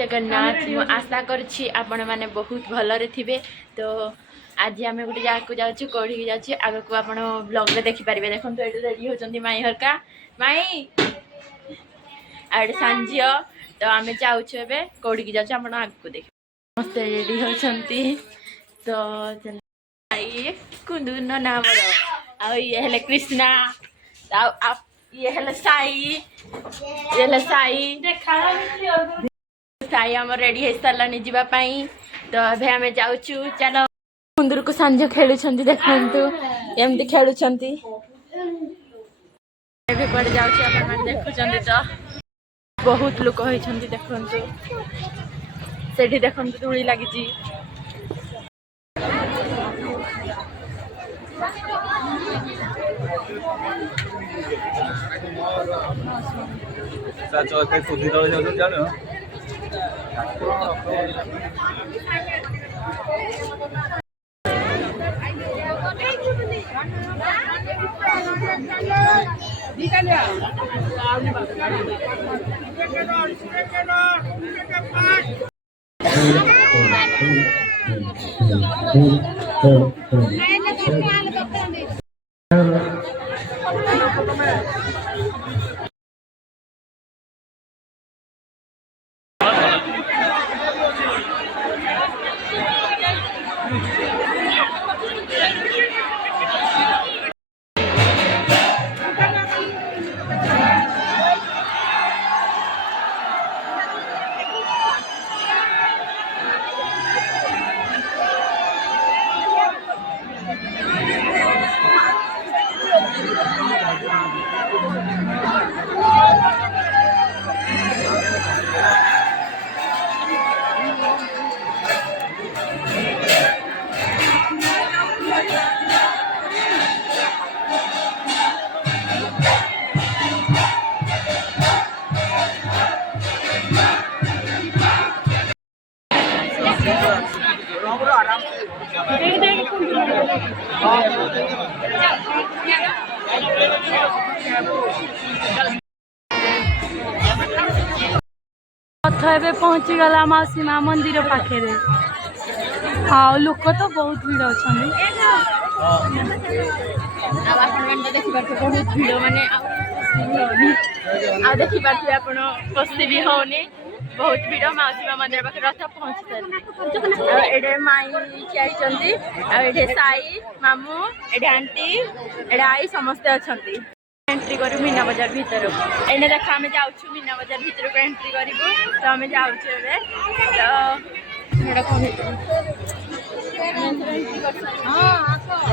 जगन्नाथ मु आशा करुँची आपण मैंने बहुत भलरे थे। तो आज आम गोटे जगह को जाऊँ कौड़ी जाऊँ आग को आप ब्लॉग में देखिपारे। देखो ये रेडी होती माई हरका माई आड़े सांझ। तो आम जाऊँ ए कौड़ी की जाऊँ आप आग को देख मस्त रेडी होती। तो कुंदू नाम ये है कृष्णा ये है साई ये साई साई आम रेडी हो सारानी जावाई। तो अभी आम जाऊँ चल कुंदूर को सांझ खेलुं देखु एमती खेलुं कड़े जाऊँ देखुं। तो बहुत लोक होती देखु से देखु धूली लगी। एबे पहुँची गला मौसी माँ मंदिर पाखे। हाँ लोक तो बहुत भीड़ अच्छा बहुत भीड़ माने देखी पारे आप बसी भी होनी बहुत भीड़ मौसी माँ मंदिर पाखे रथ पहुँची एडे माई चाहिए साई मामू एडे आंटी एडे आई समस्ते अच्छा एंट्री करूँ मीना बजार भीतर। एने देख आम जाऊँ मीना बजार भीतर को एंट्री करूँ। तो आम जाऊँ तो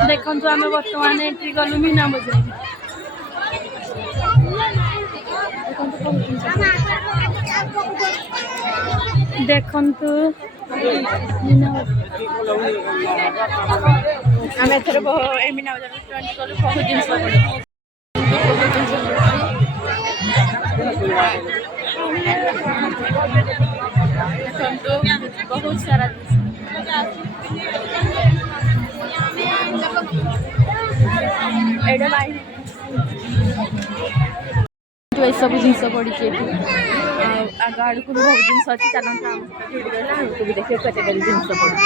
देखु आम बर्तमान एंट्री कलु मीना बजार। देखु आम एथर मीना बजार एंट्री कलु बहुत जिन बहुत सारा ये सब जिनस पड़ी आग आड़ को बहुत जिन अच्छी चलता भी देखिए कते जिनस पड़ी।